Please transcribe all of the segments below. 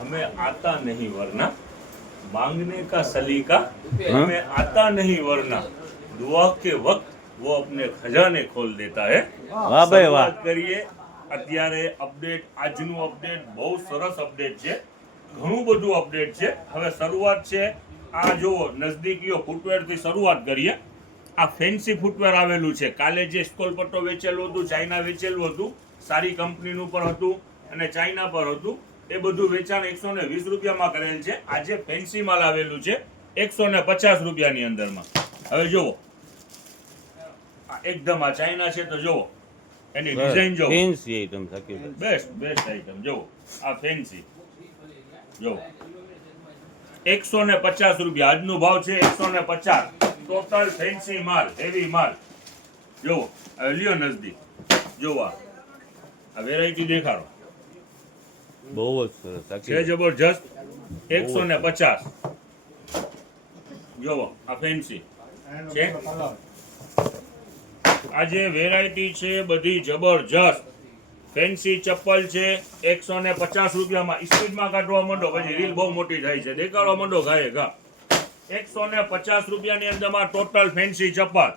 हमें आता नहीं वरना, मांगने का सलीका हमें आता नहीं वरना, दुआ के वक्त वो अपने खजाने खोल देता है। વાહ ભાઈ વાહ. શરૂઆત કરીએ અત્યારે અપડેટ, આજનું અપડેટ બહુ સરસ અપડેટ છે, ઘણું બધું અપડેટ છે. હવે શરૂઆત છે આ જો નજદીકીઓ ફૂટવેર થી શરૂઆત કરીએ. આ ફેન્સી ફૂટવેર આવેલું છે. કાલે જે સ્કોલ પટ્ટો વેચેલું હતું, ચાઇના વેચેલું હતું, સારી કંપનીનું પણ હતું અને ચાઇના પર હતું, એ બધું વેચાણ 120 રૂપિયામાં કરેલ છે. આજે ફેન્સી માલ આવેલું છે 150 રૂપિયાની અંદરમાં. હવે જુઓ એકદમ આ ચાઇના છે તો જુઓ એની ડિઝાઇન જુઓ, ફેન્સી આઈટમ શાકીરભાઈ. બેસ્ટ આઈટમ જુઓ. આ ફેન્સી જુઓ 150 રૂપિયા આજનો ભાવ છે. 150 ટોટલ ફેન્સી માલ, હેવી માલ જુઓ. હવે લ્યો નજદીક જુઓ, આ વેરાયટી દેખાડો, બહુ જ સરસ છે શાકીરભાઈ. જબરજસ્ત. 150 જુઓ આ ફેન્સી છે. આજે વેરાયટી છે બધી જબરજસ્ત. ફેન્સી ચપ્પલ છે 150 રૂપિયામાં. સ્પીડમાં કાઢવા માંડો પછી રીલ બહુ મોટી થાય છે, દેખાડવા માંડો ઘાએ ઘા. 150 રૂપિયાની અંદરમાં ટોટલ ફેન્સી ચપ્પલ.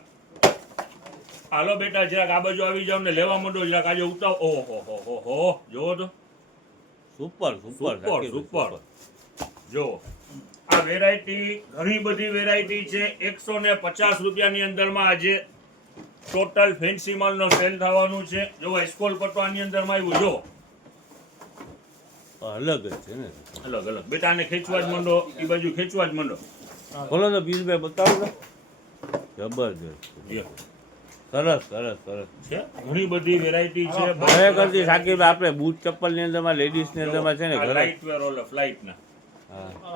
હાલો બેટા જરાક આ બાજુ આવી જાવ ને લેવા માંડો જરાક. આજે ઉતાવ. ઓહો જોવો તો સુપર સુપર સુપર. જો આ વેરાયટી ઘણી બધી વેરાયટી છે. 150 રૂપિયાની અંદરમાં આજે ટોટલ ફેન્સી માલનો સેલ થવાનું છે. જો સ્કોલ પટવાની અંદરમાં આવ્યું જો અલગ જ છે ને. અલગ બેટા આને ખેંચવા જ માંડો, એ બાજુ ખેંચવા જ માંડો. બોલો તો પિયુષભાઈ બતાવો તો. જબરજસ્ત સરસ છે ઘણી બધી વેરાયટી છે. ખરેખરથી શાકીરભાઈ આપણે બૂટ ચપ્પલ ની અંદરમાં લેડીઝ ની અંદરમાં છે ને ઘરે લાઇટ વેર ઓલ ફ્લાઇટ ના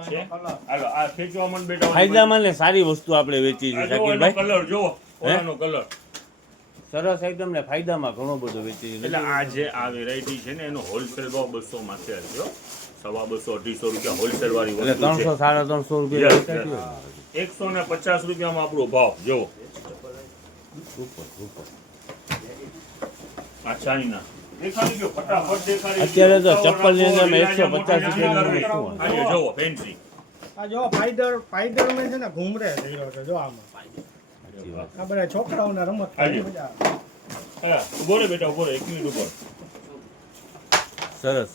છે. હાલો આ ખેંચવા માંડ બેટા. ફાયદામાં ને સારી વસ્તુ આપણે વેચી છે શાકીરભાઈ. કલર જો ઓલાનો કલર સરસ એકદમ ને ફાયદામાં ઘણો બધો વેચી છે. એટલે આ જે આ વેરાયટી છે ને એનો હોલસેલ ભાવ 200 માં છે. જો 250 250 રૂપિયા હોલસેલ વાળી એટલે વસ્તુ છે. 300 350 રૂપિયા Yes, વેચાતી હોય. 150 રૂપિયામાં આપણો ભાવ જો. સુપર આ ચાઇના દેખાડી ગયો ફટાફટ દેખાડી. અત્યારે તો ચપ્પલ ની અંદર 150 રૂપિયાની શું આજે જોવો ફેન્સી. આ જો ફાઈડર મેં છે ને ઘૂમરે થયો છે જો આમાં. આ બધા છોકરાઓના રમત ખાલી મજા આવે. હા ઉભો રે બેટા ઉભો રે 1 મિનિટ ઉભો રે. સરસ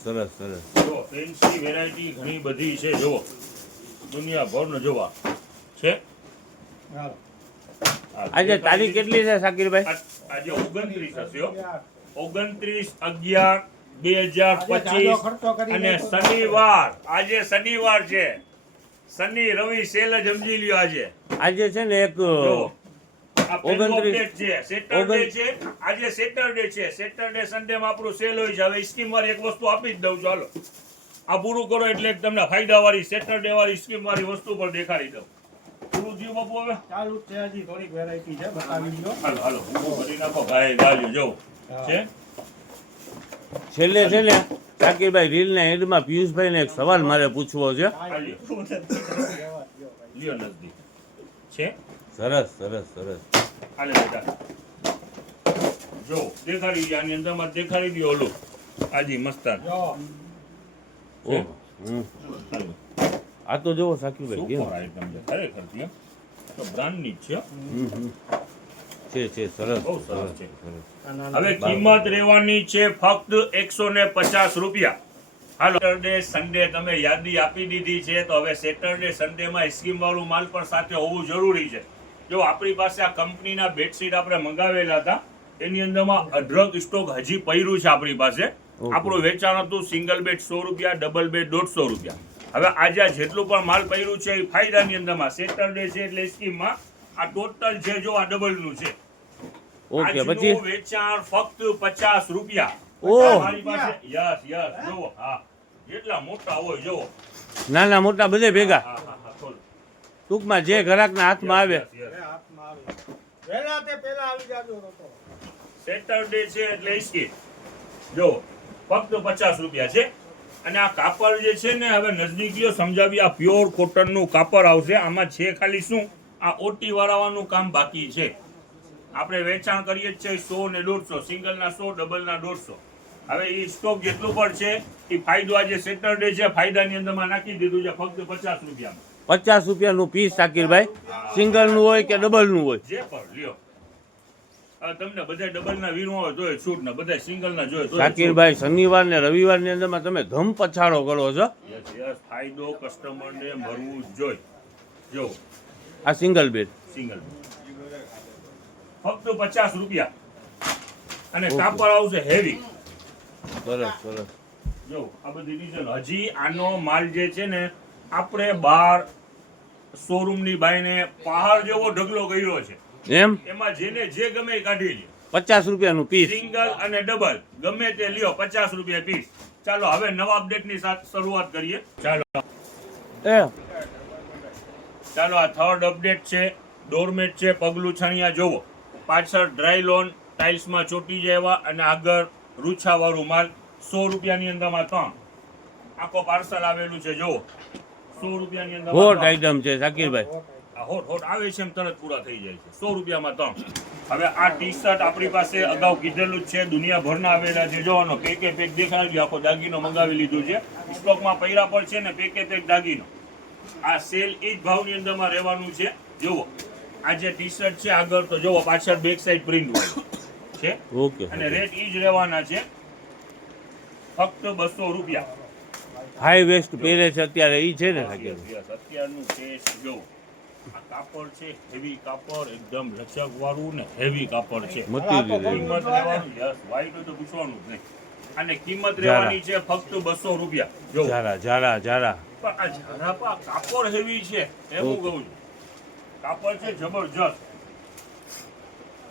જો ફેન્સી વેરાયટી ઘણી બધી છે. જો દુનિયાભરનો જોવા છે. હાલો. આજે તારીખ કેટલી છે શાકીરભાઈ? આજે 29 હશે હો. 29/11/2025 અને શનિવાર. આજે શનિવાર છે. શનિ રવિ સેલ જ સમજી લ્યો. આજે છે ને એક જો આ પહેલું 29 update છે. સેટરડે છે. આજે સેટરડે છે. સેટરડે સન્ડે માં આપણું સેલ હોય છે. હવે સ્કીમ વાળી એક વસ્તુ આપી જ દઉં છું. હાલો આ પૂરું કરો એટલે એક તમને ફાયદા વાળી સેટરડે વાળી સ્કીમ વાળી વસ્તુ પણ દેખાડી દઉં. પૂરું થયું બાપુ હવે ચાલુ જ છે હજી થોડીક વેરાયટી છે બતાવી દો. હાલો પૂરું કરી નાખો ભાઈ ગાલ્યો જો છે. છેલ્લે છે ને શાકીરભાઈ રીલ ના એન્ડમાં પિયુષભાઈ ને એક સવાલ મારે પૂછવો છે. લ્યો નજદીક છે. સરસ હાલે બેટા જો દેખાડી દે. આની અંદરમાં દેખાડી દે ઓલું આજી મસ્તાન. જો ઓહ, હાલો. આ તો જોવો શાકીરભાઈ સુપર કેમ આઈટમ છે ખરેખર છે. તો બ્રાન્ડની જ છે. છે સરસ બહુ સરસ છે. આ નાના હવે કિંમત રહેવાની છે ફક્ત 150 રૂપિયા. હાલો સેટરડે સન્ડે તમે યાદી આપી દીધી છે તો હવે સેટરડે સન્ડેમાં સ્કીમ વાળું માલ પણ સાથે હોવું જરૂરી છે. જો આપણી પાસે આ કંપનીના બેડશીટ આપણે મંગાવેલા હતા એની અંદરમાં અઢળક સ્ટોક હજી પડ્યું છે આપણી પાસે. આપણું વેચાણ હતું સિંગલ બેડ 100 રૂપિયા, ડબલ બેડ 150 રૂપિયા. હવે આજે આ જેટલું પણ માલ પડ્યું છે એ ફાયદાની અંદરમાં સેટરડે છે એટલે સ્કીમમાં આ ટોટલ છે જો આ ડબલ નું છે. ઓકે આજનું પછી વેચાણ ફક્ત 50 રૂપિયા. ઓહ. મારી પાસે યસ જુઓ હા જેટલા મોટા હોય જુઓ. નાના મોટા બધે ભેગા હા ખોલ. ટૂંકમાં જે ગ્રાહકના હાથમાં આવે. Yes. હાથમાં આવે. વહેલા તે પહેલા આવી જાજો લોકો. સેટરડે છે એટલે ઇસકી જો ફક્ત 50 રૂપિયા છે. અને આ કાપડ જે છે ને હવે નજદીકીઓ સમજાવી. આ પ્યોર કોટનનું કાપડ આવશે. આમાં છે ખાલી શું આ ઓટી વાળાવાનું કામ બાકી છે. આપણે વેચાણ કરીએ જ છે 100 ને 150, સિંગલના 100, ડબલના 150. હવે એ સ્ટોક જેટલું પણ છે એ ફાયદો આજે સેટરડે છે ફાયદાની અંદરમાં નાખી દીધું છે ફક્ત 50 રૂપિયામાં. 50 રૂપિયાનું પીસ શાકીરભાઈ, સિંગલનું હોય કે ડબલનું હોય? જે પણ લ્યો. હવે તમને બધા ડબલના વીરવા હોય તોય છૂટ ને બધા સિંગલના જોઈએ તોય શાકીરભાઈ, શનિવાર ને રવિવારની અંદરમાં તમે ધમ પછાડો કરો છો. છૂટ. યસ ફાયદો કસ્ટમરને મળવું જ જોઈએ. જો આ સિંગલ બેડ સિંગલ ફક્ત 50 રૂપિયા અને કાપડ આવશે હેવી. સરસ સરસ. જો આ બધી ડિઝાઇન હજી આનો માલ જે છે ને આપણે બહાર શોરૂમની બાઈને પહાડ જેવો ઢગલો કર્યો છે. એમ એમાં જેને જે ગમે એ કાઢી લે. 50 રૂપિયાનું પીસ. સિંગલ અને ડબલ ગમે તે લ્યો 50 રૂપિયા પીસ. ચાલો હવે નવા અપડેટની સાથે શરૂઆત કરીએ. એ ચાલો આ થર્ડ અપડેટ છે. ડોરમેટ છે પગલું છાણિયા જોવો. પાછળ ડ્રાય લોન ટાઇલ્સમાં ચોટી જાય એવા અને આગળ રૂછાવાળું માલ 100 રૂપિયાની અંદરમાં 3 આખો પાર્સલ આવેલું છે. જો 100 રૂપિયાની અંદર હોટ આઈટમ છે શાકીરભાઈ. હોટ આવે છે એમ તરત પૂરા થઈ જાય છે. 100 રૂપિયામાં 3. હવે આ ટી શર્ટ આપણી પાસે અગાઉ કીધેલું જ છે દુનિયાભરના આવેલા છે. જોવાનો પેકે પેક દેખાડી આખો દાગીનો મંગાવી લીધું છે. સ્ટોકમાં પૈરા પણ છે ને પેકે પેક દાગીનો. આ સેલ એ જ ભાવની અંદરમાં રહેવાનું છે. જુઓ આ જે ટી શર્ટ છે આગળ તો જુઓ પાછળ બેક સાઈડ પ્રિન્ટ વાળું છે ઓકે. અને રેટ ઈ જ રહેવાના છે ફક્ત 200 રૂપિયા. હાઈ વેસ્ટ પહેરે છે અત્યારે ઈ છે ને શાકીરભાઈ? Yes, અત્યારનું ટેસ્ટ જો આ કાપડ છે હેવી કાપડ એકદમ લચક વાળું ને હેવી કાપડ છે. મટીરિયલ કિંમત રહેવાનું યસ વ્હાઈટ હોય તો પૂછવાનું જ નહીં. અને કિંમત રહેવાની છે ફક્ત 200 રૂપિયા. જો જારા જારા જારા. પણ આ ઝારાપા કાપડ હેવી છે એમ હું કહું છું. કાપડ છે જબરજસ્ત.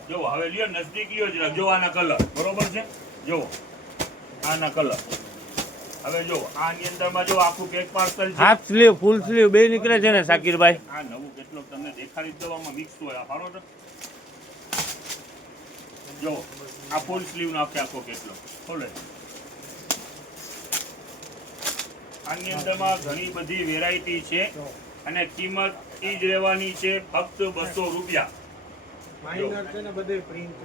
જો હવે લ્યો નજદીક લ્યો જરા. જો આના કલર બરોબર છે. જો આના કલર. હવે જો આની અંદરમાં જો આખું પેક પાર્સલ છે. હાફ સ્લીવ ફૂલ સ્લીવ બે નીકળે છે ને શાકીરભાઈ? આ નવું કેટલોક તમને દેખાડી દેવામાં મિક્સ હોય. આ ફાળો તો જો આ ફૂલ સ્લીવ નો આખો કેટલો ખોલે. આની અંદરમાં ઘણી બધી વેરાયટી છે અને કિંમત ઈ જ રહેવાની છે ફક્ત 200 રૂપિયા. માઇનર છે ને બધે પ્રિન્ટ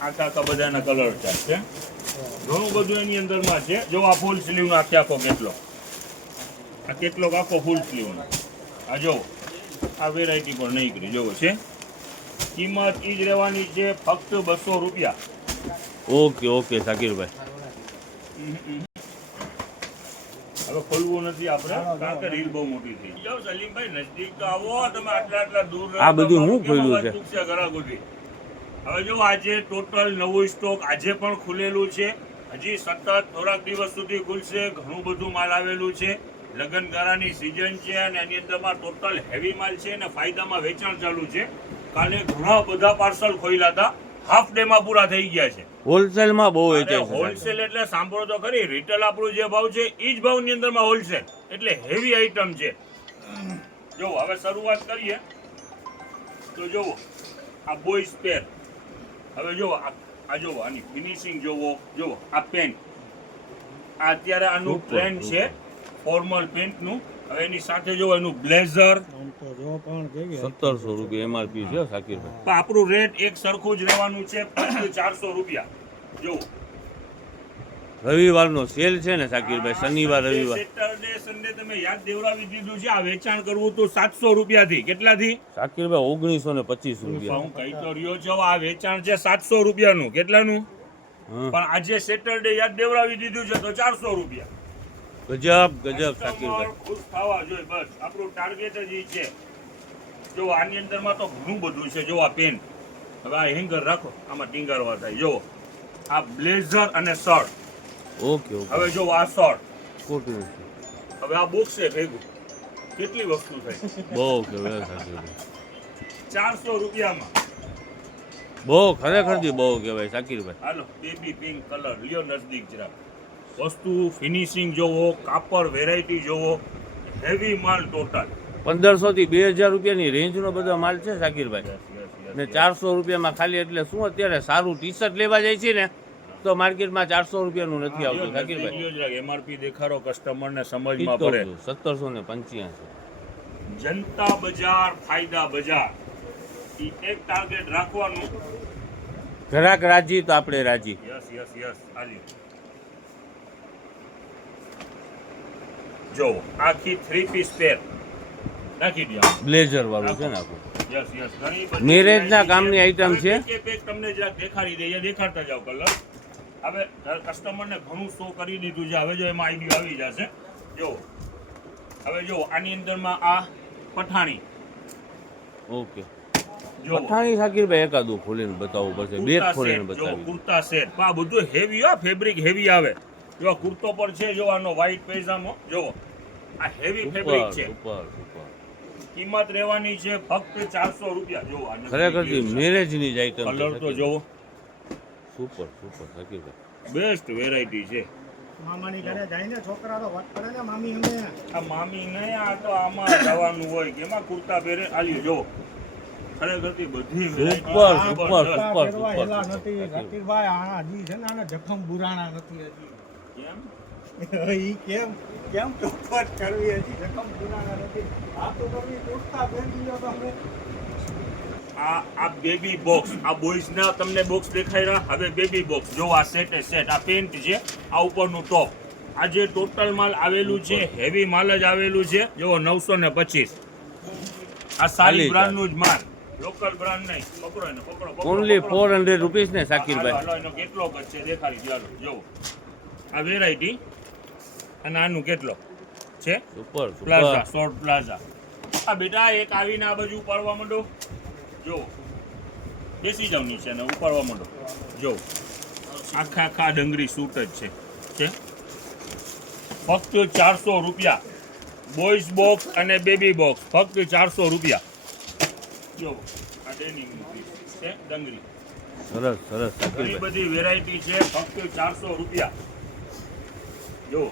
આખા બધાના કલર છે. ઘણું બધું એની અંદરમાં છે. જો આ ફૂલ સ્લીવ નો આખો કેટલો. આ કેટલોક આખો ફૂલ સ્લીવ નો. આ જો આ વેરાયટી પણ નહીં કરી જોવો છે. કિંમત ઈ જ રહેવાની છે ફક્ત 200 રૂપિયા. ઓકે ઓકે શાકીરભાઈ. હવે ખોલવું નથી આપણે કારણ કે રીલ બહુ મોટી થઈ. જાઓ સલીમભાઈ નજદીક તો આવો. તમે આટલા દૂર રહો આ બધું હું તો કેમ ખોલ્યું અવાજ છે? ચૂકશે ઘણા બધી. હવે જો આજે ટોટલ નવું સ્ટોક આજે પણ ખુલેલું છે. હજી સતત થોડાક દિવસ સુધી ખુલશે. ઘણું બધું માલ આવેલું છે. લગનગાળાની સિઝન છે અને એની અંદરમાં ટોટલ હેવી માલ છે અને ફાયદામાં વેચાણ ચાલુ છે. કાલે ઘણા બધા પાર્સલ ખોલ્યા હતા. હાફ ડે માં પૂરા થઈ ગયા છે. હોલસેલમાં બહુ વેચે છે. હોલસેલ એટલે સાંભળો તો ખરી. રિટેલ આપણું જે ભાવ છે એ જ ભાવની અંદરમાં હોલસેલ એટલે હેવી આઈટમ છે. જો હવે શરૂઆત કરીએ તો જોવો આ બોયઝ પેર. હવે જોવો આ જોવો આની ફિનિશિંગ જોવો આ પેન્ટ. આ અત્યારે આનું ટ્રેન્ડ છે ફોર્મલ પેન્ટનું. હવે એની સાથે જોવો એનું બ્લેઝર. આમ તો જો પણ કેવી 1700 રૂપિયા એમઆરપી છે શાકીરભાઈ. પણ આપણું રેટ એક સરખું જ રહેવાનું છે ફક્ત 400 રૂપિયા. જો રવિવારનો સેલ છે ને શાકીરભાઈ, શનિવાર રવિવાર. સેટરડે સન્ડે તમે યાદ દેવડાવી દીધું છે. આ વેચાણ કરવું તો 700 રૂપિયાથી. કેટલાથી? શાકીરભાઈ 1925 રૂપિયા. હું કહી તો રહ્યો છું આ વેચાણ છે 700 રૂપિયાનું. કેટલાનું? હા. પણ આજે સેટરડે યાદ દેવડાવી દીધું છે તો 400 રૂપિયા. ગજબ ગજબ કસ્ટમર શાકીરભાઈ. ખુશ થવા જોઈએ બસ. આપણું ટાર્ગેટ જ ઈ છે. જો આની અંદરમાં તો ઘણું બધું છે. જો આ પેન. હવે આ હેંગર રાખો આમાં ટીંગારવા થાય. જો આ બ્લેઝર અને શર્ટ. Okay okay. હવે જો આ શર્ટ. ખોટું હવે આ બોક્સ છે ભેગું. કેટલી વસ્તુ થઈ. બહુ કહેવાય શાકીરભાઈ. 400 રૂપિયામાં. બહુ ખરેખરથી બહુ કહેવાય શાકીરભાઈ. હાલો બેબી પિંક કલર લ્યો નજદીક જરા. વસ્તુ ફિનિશિંગ જોવો, કાપડ વેરાયટી જોવો, હેવી માલ ટોટલ. 1500 થી 2000 રૂપિયાની રેન્જનો બધો માલ છે શાકીરભાઈ. ને 400 રૂપિયામાં ખાલી એટલે શું અત્યારે સારું ટી શર્ટ લેવા જાય છે ને તો માર્કેટમાં 400 રૂપિયાનું નથી આવતું શાકીરભાઈ. એમઆરપી દેખાડો કસ્ટમરને ઈ સમજમાં તો પડે. 1785. જનતા બજાર ફાયદા બજાર ઈ એક ટાર્ગેટ રાખવાનું ગ્રાહક રાજી તો આપણે રાજી. યસ યસ યસ હાલી જો આખી 3 પીસ પેર નાખી દો. બ્લેઝર વાળું છે ને આપણું. યસ યસ ઘણી બધી મેરેજના variety કામની item છે. એક એક તમને જરાક દેખાડી દઈએ, દેખાડતા જાવ કલર. હવે કસ્ટમરને ઘણું શો કરી દીધું છે, હવે જો એમાં આઈડિયા આવી જશે. જો હવે જો આની અંદરમાં આ પઠાણી ઓકે. જો પઠાણી શાકીરભાઈ એકાદું ખોલીને બતાવવું પડશે, બે કુર્તા ખોલીને set, જો બતાવી. કુર્તા સેટ આ બધું હેવી હો, ફેબ્રિક હેવી આવે. જો આ કુર્તો પર છે, જો આનો વ્હાઈટ પૈજામો, જો આ હેવી ફેબ્રિક ઉપર છે. ઉપર ઉપર. કિંમત રહેવાની છે ફક્ત 400 રૂપિયા. જો આ ખરેખર મેરેજની જ આઈટમ કલર તો જોવો, સુપર સુપર શાકીરભાઈ. બેસ્ટ વેરાયટી છે. મામાની ઘરે જાય ને છોકરા તો વાત કરે ને મામી અમે આ મામી ને આ તો આમાં જવાનું હોય કે એમાં કુર્તા પહેરે આલ્યો જો ખરેખરથી બધી variety સુપર, જબરદસ્ત. સુપર. ફેરવા હેલા સુપર. નથી zakirભાઈ આ હજી છે ને આને જખમ બુરાણા નથી કેમ? હજી ઈ કેમ કેમ ચોખવટ કરવી હજી જખમ બુરાણા નથી આ તો કરવી કુર્તા પહેરી લો તમે આ બેબી બોક્સ, આ બોયઝ ના તમને બોક્સ દેખાઈ રહ્યા. હવે બેબી બોક્સ જો આ સેટ આ પેન્ટ છે, આ ઉપરનું ટોપ. આ જે ટોટલ માલ આવેલું છે હેવી માલ જ આવેલું છે. જો 925. આ સારી ખાલી બ્રાન્ડનું જ માલ, લોકલ બ્રાન્ડ નહીં. પકડો એને, પકડો. ઓનલી 400 રૂપીસ ને શાકીરભાઈ. હાલો, એનો કેટલો જ છે દેખાડી દો. હાલો, જો આ વેરાયટી અને આનું કેટલો છે super plaza, super. Short plaza. આ બેટા એક આવીને આ બાજુ ઉપાડવા માંડો. જો બેસી જાવ નીચે ને ઉપાડવા માંડો. જો આખા ડંગરી સૂટ જ છે ફક્ત 400 રૂપિયા. બોયઝ બોક્સ અને બેબી બોક્સ ફક્ત 400 રૂપિયા. જો આ ડેનિમનું પીસ છે, ડંગરી. સરસ સરસ ઘણી શાકીરભાઈ. બધી વેરાયટી છે, ફક્ત 400 રૂપિયા. જો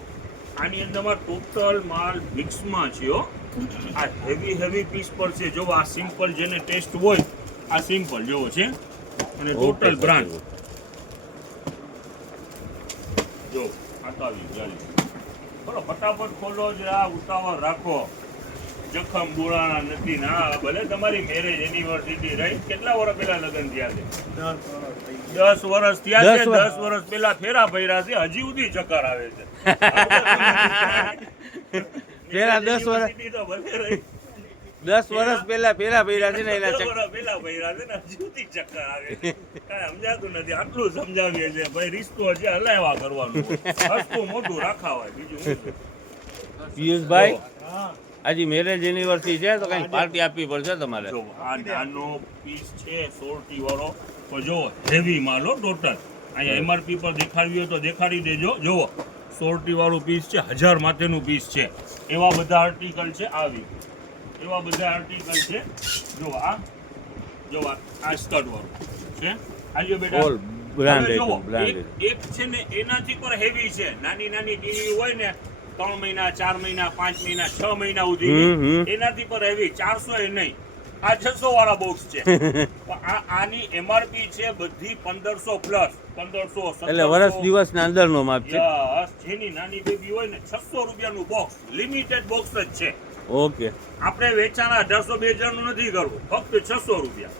આની અંદરમાં ટોટલ માલ મિક્સમાં છે હો. આ હેવી પીસ પર છે. જો આ સિમ્પલ જેને ટેસ્ટ હોય આ સિમ્પલ જેવો છે અને ટોટલ બ્રાન્ડ. જો આ તો આવી ચાલી બોલો, ફટાફટ ખોલો જ આ ઉતાવળ રાખો. જખમ બુરાણા નથી ના. ભલે તમારી મેરેજ એનિવર્સરી રહી, કેટલા વર્ષ પહેલા લગ્ન થયા છે? 10 વર્ષ થયા છે. 10 10 વર્ષ પહેલા ફેરા ભર્યા છે, હજી સુધી ચક્કર આવે છે. પેલા 10 વર્ષ Anniversary તો ભલે રહી. 10 વર્ષ પહેલા ફેરા ભર્યા છે ને એના 10 વર્ષ પહેલા ભર્યા છે ને હજી સુધી ચક્કર આવે છે. કાંઈ સમજાતું નથી. આટલું સમજાવીએ છે ભાઈ, રિસ્કો છે હલાવ્યા કરવાનું હોય. હસતું મોઢું રાખાવાય, બીજું શું છે? પિયુષભાઈ હા આજે મેરેજ એનિવર્સરી છે તો કઈ પાર્ટી આપવી પડશે તમારે. જો આ નાનો પીસ છે 100 વાળો, તો જો હેવી માલ હો ટોટલ. અહીંયા એમઆરપી પર દેખાડવી હોય તો દેખાડી દેજો. જુઓ 100 વાળું પીસ છે, 1000 માટેનું પીસ છે. એવા બધા આર્ટિકલ છે. આવી એવા બધા આર્ટિકલ છે. જો આ સ્કર્ટ વાળું છે. આલ્યો બેટા. ઓલ બ્રાન્ડ હવે જુઓ, બ્રાન્ડ. એક છે ને એનાથી પણ હેવી છે. નાની ટીવી હોય ને 3 મહિના 4 મહિના 5 મહિના 6 મહિના હમ, સુધી, હમ. એનાથી પણ હેવી. 400 એ નહીં, આ 600 વાળા બોક્સ છે. આની એમઆરપી છે બધી 1500 પ્લસ. 1500 એટલે વર્ષ દિવસના અંદરનો માપ છે. યસ, જેની નાની બેબી હોય ને 600 રૂપિયાનું બોક્સ, લિમિટેડ બોક્સ જ છે. ઓકે. આપણે વેચાણ 1800-2000 નું નથી કરવું, ફક્ત 600 રૂપિયા.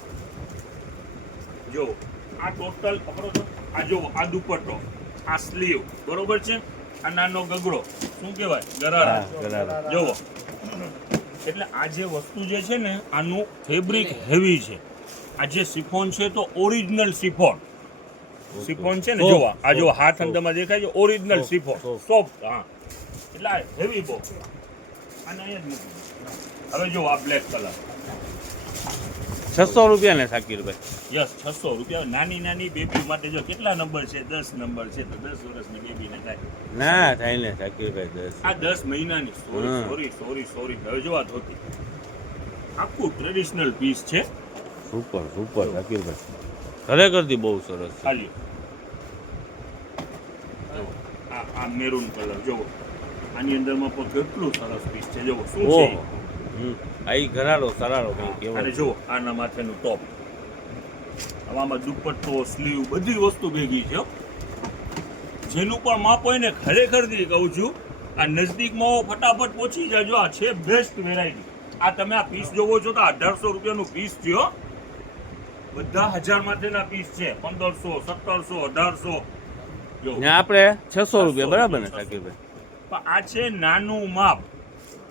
જો આ ટોટલ પકડો છો. આ જો આ દુપટ્ટો, આ સ્લીવ બરોબર છે. આ નાનો ગગડો શું કહેવાય? ગરારા. હા, ગરારા. જોવો એટલે આ જે વસ્તુ જે છે ને આનું ફેબ્રિક હેવી છે. આ જે સિફોન છે તો ઓરિજિનલ સિફોન છે ને. જોવા આ જો હાથ અંદરમાં દેખાય છે, ઓરિજિનલ સિફોન સોફ્ટ. હા, એટલે આ હેવી બોક્સ. આને અહીંયા જ મૂકી દો. હવે જો આ બ્લેક કલર 600 રૂપિયા ને શાકીરભાઈ. યસ 600 રૂપિયા. નાની બેબી માટે જો કેટલા નંબર છે? 10 નંબર છે, તો 10 વર્ષની બેબીને થાય. ના થાય ને શાકીરભાઈ 10. આ 10 મહિનાની. સોરી. હવે જો આ ધોતી આખું ટ્રેડિશનલ પીસ છે. સુપર સુપર શાકીરભાઈ. ખરેખરથી બહુ સરસ છે. ખાલી આ મેરૂન કલર જોવો. આની અંદરમાં પણ કેટલું સરસ પીસ છે. જોવો શું છે ઓહો. ઈ? આઈ ઘરારો સરારો કઈ અને કહેવાય. જો આના માથેનું ટોપ, આમાં દુપટ્ટો, સ્લીવ બધી વસ્તુ ભેગી છે હો. જેનું પણ માપ હોય ને, ખરેખરથી કહું છું આ નજદીકમાં ફટાફટ પહોંચી જાજો. આ છે બેસ્ટ વેરાયટી. આ તમે આ પીસ જોવો છો તો 1800 રૂપિયાનું પીસ થયો. બધા 1000 માટેના પીસ છે, 1500, 1700, 1800. જો ને આપણે 600 રૂપિયા બરાબર ને શાકીરભાઈ? પણ આ છે નાનું માપ,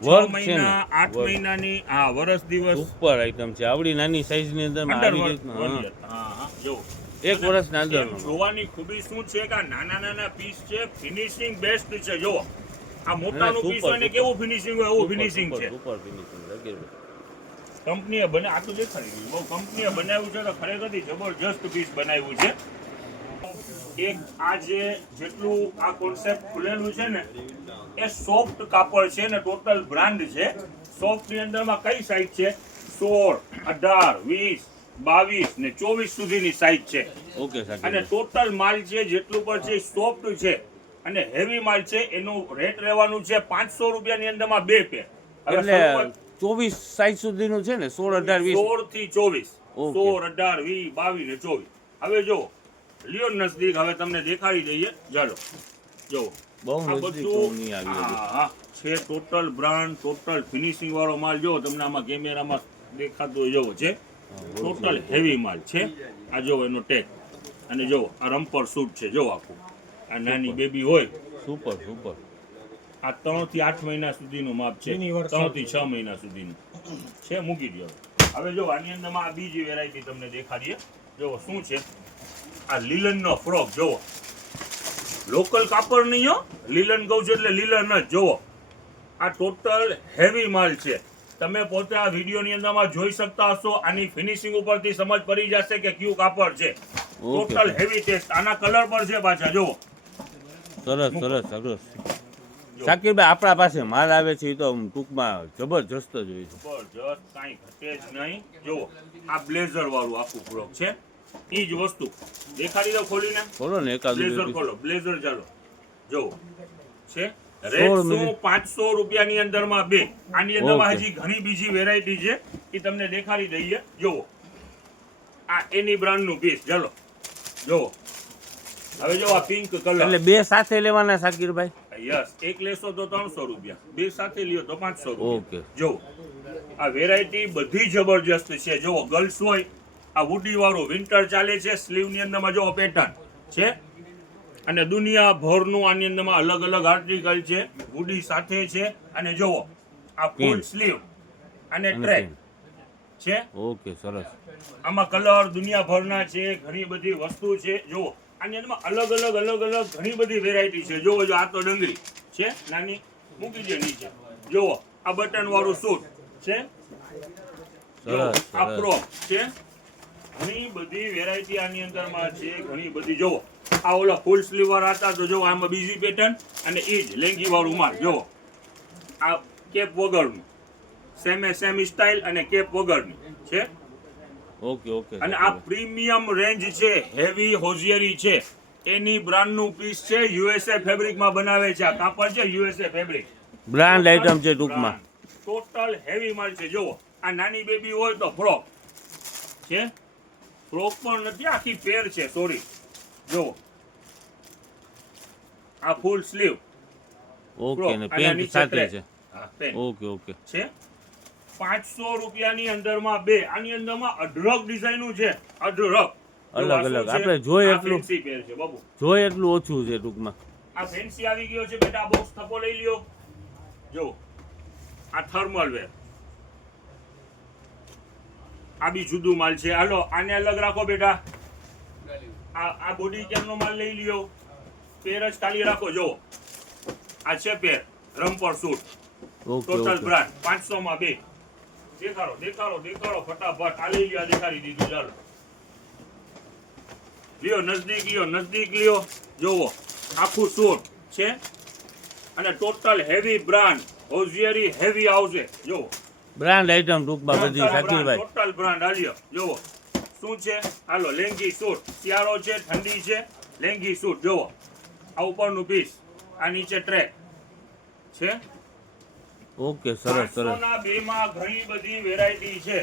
6 વર્ગ છે ને? મહિના 8 વર્ગ. મહિનાની, હા, વર્ષ દિવસ, સુપર આઈટમ છે, આવડી નાની સાઈઝની અંદર અંડર આવી વર્ગ, રીતના, 1 હા. year. હા, જો એક વર્ષના એમ અંદરનો જોવાની ખૂબી શું છે કે આ નાના પીસ છે, ફિનિશિંગ બેસ્ટ છે. જો આ મોટાનું super, પીસ હોય ને super. કેવું ફિનિશિંગ હોય એવું ફિનિશિંગ છે. સુપર ફિનિશિંગ શાકીરભાઈ. કંપનીએ બને આટલું દેખાડી દીધું, બહુ કંપનીએ બનાવ્યું છે તો ખરેખરથી જબરજસ્ત પીસ બનાવ્યું છે. એક આ જેટલું આ કોન્સેપ્ટ ખુલેલું છે ને એ સોફ્ટ કાપડ છે ને ટોટલ બ્રાન્ડ છે. સોફ્ટ ની અંદરમાં કઈ સાઈઝ છે? 16, 18, 20, 22 ને 24 સુધીની સાઈઝ છે. ઓકે અને શાકીરભાઈ. ટોટલ માલ છે જેટલું પણ છે સોફ્ટ છે અને હેવી માલ છે. એનું રેટ રહેવાનું છે 500 રૂપિયાની અંદરમાં 2 પેર. હવે એટલે શરૂઆત 24 સાઈઝ સુધીનું છે ને? 16, 18, 20? 16 થી 24, ઓકે. 16, 18, 20, 22 ને 24. હવે જો લ્યો નજદીક, હવે તમને દેખાડી દઈએ. ચાલો જો બહુ આ નજીક બધું નહીં આવી હજી. હા છે, ટોટલ બ્રાન્ડ, ટોટલ ફિનિશિંગ વાળો માલ. જો તમને આમાં કેમેરામાં દેખાતો હોય જેવો છે, ટોટલ હેવી માલ છે. આ જો એનો ટેગ, અને જો આ રમ્પર સૂટ છે. જો આખું આ નાની બેબી હોય, સુપર સુપર. આ 3 થી 8 મહિના સુધીનું માપ છે, Universal. 3 થી 6 મહિના સુધીનું છે. મૂકી દો. હવે જો આની અંદરમાં આ બીજી વેરાયટી તમને દેખાડીએ. જો શું છે, આ લીલનનો ફ્રોક. જોવો, લોકલ કાપડ નહીં હો, લીલન કહું છું એટલે લીલન જ. જોવો આ ટોટલ હેવી માલ છે. તમે પોતે આ વિડીયોની અંદરમાં જોઈ શકતા હશો. આની ફિનિશિંગ ઉપરથી સમજ પડી જશે કે કયું કાપડ છે. Total heavy test. આના કલર પર છે પાછા. જોવો સરસ સરસ સરસ. જો. શાકીરભાઈ, આપણા પાસે માલ આવે છે એ તો ટૂંકમાં જબરજસ્ત જ હોય છે. જબરજસ્ત, કાંઈ ઘટે જ નહીં. જુઓ આ બ્લેઝર વાળું આખું ફ્રોક છે. એ જ વસ્તુ દેખાડી દો ખોલીને. બોલો ને એકાદ બ્લેઝર ખોલો, બ્લેઝર ચાલો. જુઓ છે 16 રેટ મિનિટ. 500 રૂપિયાની અંદરમાં 2. આની અંદરમાં ઓકે. હજી ઘણી બીજી વેરાયટી છે એ તમને દેખાડી દઈએ. જુઓ આ એની બ્રાન્ડનું પીસ. ચાલો જુઓ. હવે જો આ પિંક કલર. એટલે બે સાથે લેવાના શાકીરભાઈ? યસ, એક લેશો તો 300 રૂપિયા, બે સાથે લ્યો તો 500 રૂપિયા. ઓકે. જો આ વેરાયટી બધી જબરજસ્ત છે. જો ગર્લ્સ હોય, આ વુડી વાળું વિન્ટર ચાલે છે. સ્લીવ ની અંદરમાં જો પેટર્ન છે અને દુનિયાભરનું આની અંદરમાં અલગ અલગ આર્ટિકલ છે. વુડી સાથે છે. અને જોવો આ ફૂલ Pin. સ્લીવ અને અને ટ્રેક pin. છે. ઓકે સરસ. આમાં કલર દુનિયાભરના છે, ઘણી બધી વસ્તુ છે. જુઓ આની અંદરમાં અલગ અલગ ઘણી બધી વેરાયટી છે. જોવો જો આ તો ડંગરી છે નાની, મૂકી દે નીચે. જોવો આ બટન વાળું સૂટ છે. જોવો સરસ આ સરસ. ફ્રોક છે. ઘણી બધી વેરાયટી આની અંદરમાં છે, ઘણી બધી. જોવો આ ઓલા ફૂલ સ્લીવ વાળા હતા તો જોવો આમાં બીજી પેટર્ન અને એ જ લેંગી વાળું માલ. જોવો આ કેપ વગરનું, સેમ સ્ટાઇલ અને કેપ વગરની છે. Okay okay. અને આ પ્રીમિયમ રેન્જ છે, હેવી હોઝિયરી છે. એની બ્રાન્ડનું પીસ છે. યુએસએ ફેબ્રિકમાં બનાવે છે. આ કાપડ છે યુએસએ ફેબ્રિક, બ્રાન્ડ આઈટમ છે ટૂંકમાં. ટોટલ હેવી માલ છે. જુઓ આ નાની બેબી હોય તો ફ્રોક છે. ફ્રોક પણ નથી, આખી પેર છે. સોરી, જુઓ આ ફૂલ સ્લીવ ઓકે. ને અને પેન્ટ નીચે સાથે ટ્રેક. છે. હા, પેન્ટ ઓકે ઓકે. છે. 500 રૂપિયાની અંદરમાં 2. આની અંદરમાં અઢળક ડિઝાઇનો છે. અઢળક અલગ જો આ અલગ. શું છે? આપણે જોઈએ આ એટલું. fancy પેર છે બાબુ. જોઈએ એટલું ઓછું છે ટૂંકમાં. આ ફેન્સી આવી ગયો છે બેટા. બોક્સ થપ્પો લઈ લ્યો. જો આ થર્મલ વેર, આ બી જુદું માલ છે. હાલો આને અલગ રાખો બેટા. આ બોડી કેમનો માલ લઈ લ્યો. પેર જ ખાલી રાખો. જો આ છે pair romper suit, okay total okay. Brand. 500 માં 2. દેખાડો ફટાફટ. આ લઈ લ્યો, દેખાડી દીધું. ચાલો લ્યો, નજદીક લ્યો. જોવો આખું સૂટ છે અને ટોટલ હેવી બ્રાન્ડ હોઝિયરી હેવી આવશે. જોવો બ્રાન્ડ આઈટમ ટૂંકમાં બધી શાકીરભાઈ. Total brand. હાલ્યો જોવો શું છે. હાલો લેંગી સૂટ, શિયાળો છે, ઠંડી છે. લેંગી સૂટ જોવો આ ઉપરનું પીસ, આ નીચે ટ્રેક છે. ઓકે સરસ સરસ. 500 ના 2 માં ઘણી બધી વેરાયટી છે.